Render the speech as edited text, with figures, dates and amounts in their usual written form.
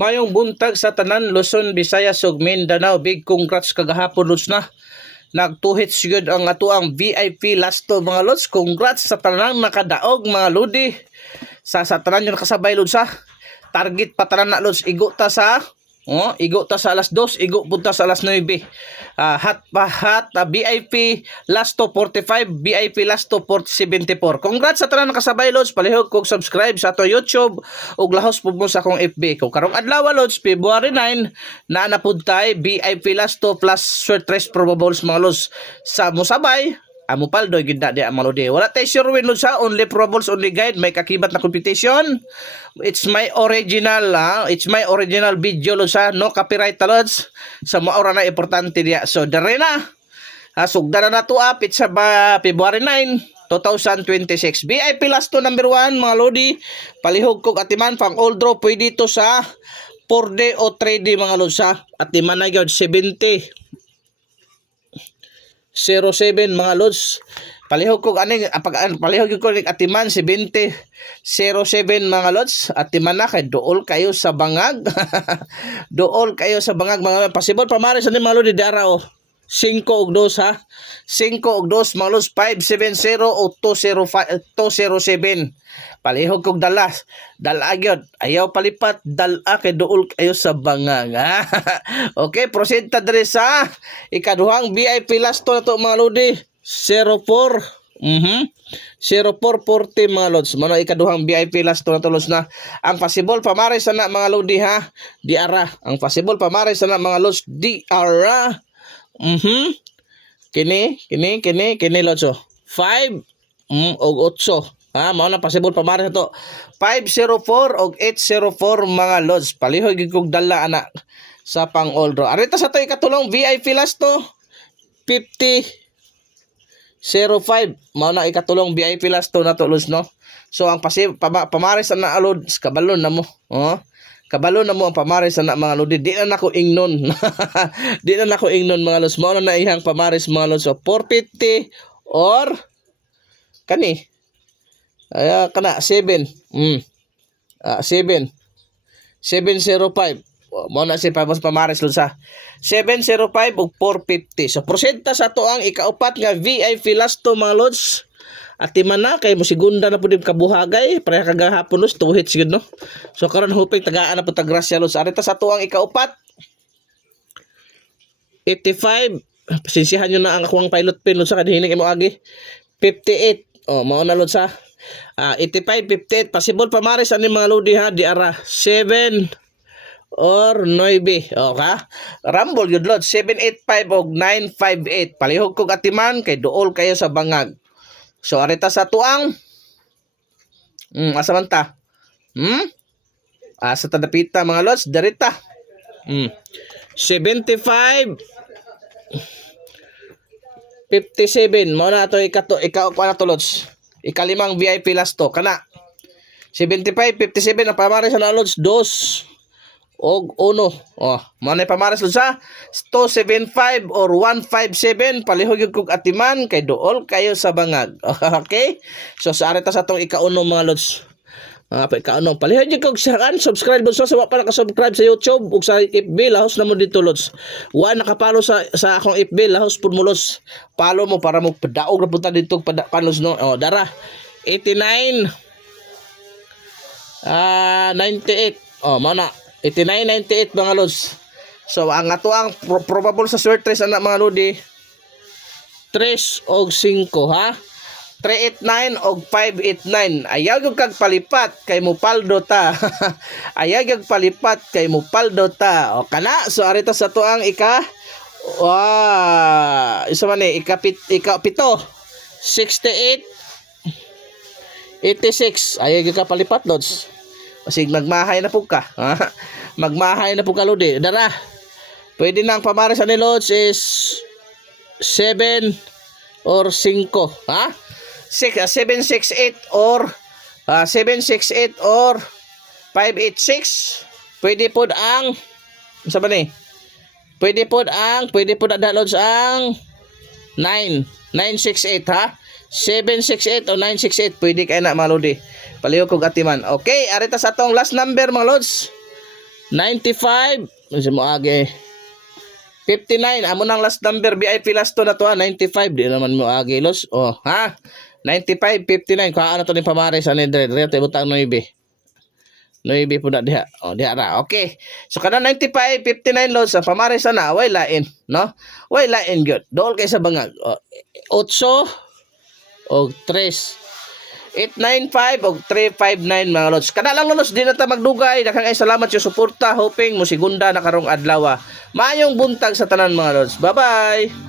Mayong buntag sa tanan Luzon, Visayas ug Mindanao. Big congrats kagahapon lods na. Nagtuhit sigud ang atuang VIP lasto mga lods. Congrats sa tanan nakadaog mga lodi. Sa tanan yung nakasabay lods ha. Target pa tanan na lods. Igo ta sa alas 2, igo punta sa alas 9. VIP last to 45, VIP last to 74. Congrats sa tanan nakasabay lods. Palihog kog subscribe sa ato YouTube ug lahos pud mo sa akong FB. Kung karong adlaw lods, February 9 na napuntay VIP last to plus short race probables mga lods. Sa musabay amo paldo gid na di amalode. Wala tay sure win lods ha, only probables, only guide, may kakibat na competition. It's my original video lods ha, no copyright lods. Sa maura na importante diya. So dere na. Sugdan na to up sa February 9, 2026. VIP last to number 1 mga lodi. Palihog kog atiman pang all draw pwede to sa 4D o 3D mga lods ha. Atiman na gyud 70 07 mga lods. Palihog ko aning palihog ko ning atiman 70 07 mga lods. Atiman na kay duol kayo sa bangag. Duol kayo sa bangag mga possible pamares ani mga lodi dara 5 og 2 ha. 5 og 2 mga lods 570 o 207. Palihog kog dala gyud. Ayaw palipat dala kay duol kayo sa bangag ha. Okay, proceed ta diri sa ikaduhang VIP last to na to mga lodi 04 0440 mga lods. Mano ikaduhang VIP last to na to lods na. Ang possible pamares na mga lodi ha. Diara. Ang possible pamares na mga lods diara. Kini lods 5 og 8 ha, mao na possible pamares to 504 og 804 mga lods. Palihog gid kog dala anak sa pang all draw. Arita sa to ikatulong VIP last to 5005 mao na ikatulong VIP last to na to lods no. So ang pamares na lods kabalon na mo. Kabalo na mo ang pamares na mga lodi. Di na nako ingnon. Di na nako ingnon mga lods. Mao na ihang pamares mga lods. So 450 or kani kana 7. 7 705. Mao na si pamares lods ha. 705 ug 450. So prosenta sa to ang ikaupat nga VIP last to mga lods. At timan na kay mo segunda na pud kabuhagay pareha kagahapon lods 2 hits gid no. So karon hoping tagaan na pud tagrasya lods. Arita sa tuang ikaupat 85. Pasensyahan nyo na ang akong pilot pin lods sa kadihinig imo agi 58. Mao na lods ha. 85 58 possible pamares ani mga lodi ha diara 7 or 9 okay. Rumble yun lods 785 og 958. Palihog kog atiman kay duol kayo sa bangag. So arita sa tuang asa man ta? Sa tadapita mga lods darita. 75 57 mo na to ikaw na to lods. Ikalimang VIP last to kana 75 57 ang pamares na lods 2 og 1. Manay pamares lods sa 275 or 157. Palihog yung kog atiman kay duol kayo sa bangag. Okay? So sa arita sa tong ikauno mga lods. Ikauno. Palihog yung kog subscribe lods. So wa pa naka-subscribe sa YouTube ug sa FB lahos na mo dito lods. Wa nakapalo sa akong FB lahos pud mo lods. Follow mo para mo padaog ra punta dito panos no. Dara 89 98. Mao na 89-98 mga lods. So ang ato ang probable sa short race anak mga lodi 3 og 5 ha. 389 og 589. Ayaw gyud kag palipat kay mo paldo ta. Ayaw gyud palipat kay mo paldo ta. O kana so arita sa to ang isa man ikapito 68 86. Ayaw gyud ka palipat lods. Kasi magmahay na po ka. Magmahay na po ka lodi. Dara. Pwede nang pamares ani lods is 7 or 5 ha. 768 or 768 or 586. Pwede pod ang sa ba ni? Pwede pod ada lods ang 968 ha. 768 o 968 pwede kay na mga lodi. Palihog kog atiman. Okay, arita sa atong last number mga lods. 95. Kasi mo agi. 59. Amo nang last number. VIP last to na to ha. 95. Di naman mo agi los. Oh, ha? 95, 59. Kung ano to ni pamares. Ano yung dire? Dire tayo butang 9. 9 po na diha. Oh, diha ra. Okay. So kada 95, 59 loads sa pamares na way lain, no? Way lain good. Dol kay sa bangag. 8 o 3. 895 o 359 mga lods. Kada lang lods di na ta magdugay. Daghang ay salamat sa suporta. Hoping mo sigunda na karong adlaw. Maayong buntag sa tanan mga lods. Bye-bye.